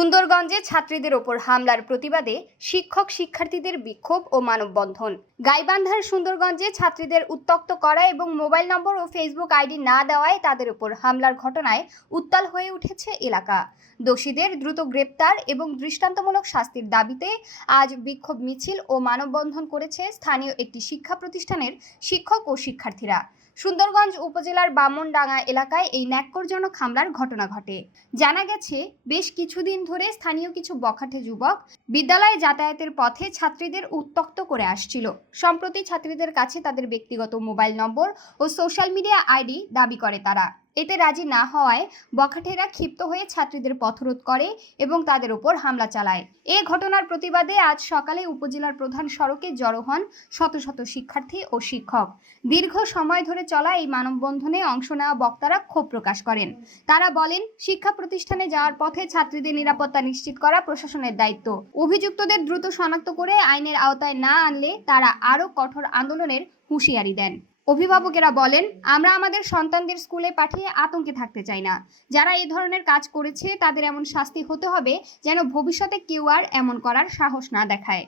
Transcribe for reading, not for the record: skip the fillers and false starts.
সুন্দরগঞ্জে ছাত্রীদের ওপর হামলার প্রতিবাদে শিক্ষক শিক্ষার্থীদের বিক্ষোভ ও মানববন্ধন। গাইবান্ধার সুন্দরগঞ্জে ছাত্রীদের উত্ত্যক্ত করা এবং মোবাইল নম্বর ও ফেসবুক আইডি না দেওয়ায় তাদের উপর হামলার ঘটনায় উত্তাল হয়ে উঠেছে এলাকা। দোষীদের দ্রুত গ্রেপ্তার এবং দৃষ্টান্তমূলক শাস্তির দাবিতে আজ বিক্ষোভ মিছিল ও মানববন্ধন করেছে স্থানীয় একটি শিক্ষা প্রতিষ্ঠানের শিক্ষক ও শিক্ষার্থীরা। সুন্দরগঞ্জ উপজেলার বামনডাঙ্গা এলাকায় এই ন্যাক্কারজনক হামলার ঘটনা ঘটে। জানা গেছে, বেশ কিছুদিন ধরে স্থানীয় কিছু বখাটে যুবক বিদ্যালয়ে যাতায়াতের পথে ছাত্রীদের উত্ত্যক্ত করে আসছিল। সম্প্রতি ছাত্রীদের কাছে তাদের ব্যক্তিগত মোবাইল নম্বর ও সোশ্যাল মিডিয়া আইডি দাবি করে তারা। এতে রাজি না হওয়ায় বখাটেরা ক্ষিপ্ত হয়ে ছাত্রীদের পথরোধ করে এবং তাদের উপর হামলা চালায়। এ ঘটনার প্রতিবাদে আজ সকালে উপজেলার প্রধান সড়কে জড়ো হন শত শত শিক্ষার্থী ও শিক্ষক। দীর্ঘ সময় ধরে চলা এই মানববন্ধনে অংশ নেওয়া বক্তারা ক্ষোভ প্রকাশ করেন। তারা বলেন, শিক্ষা প্রতিষ্ঠানে যাওয়ার পথে ছাত্রীদের নিরাপত্তা নিশ্চিত করা প্রশাসনের দায়িত্ব। অভিযুক্তদের দ্রুত শনাক্ত করে আইনের আওতায় না আনলে তারা আরও কঠোর আন্দোলনের হুঁশিয়ারি দেন। অভিভাবকেরা বলেন, আমরা আমাদের সন্তানদের স্কুলে পাঠিয়ে আতঙ্কে থাকতে চাই না। যারা এই ধরনের কাজ করেছে তাদের এমন শাস্তি হতে হবে যেন ভবিষ্যতে কেউ আর এমন করার সাহস না দেখায়।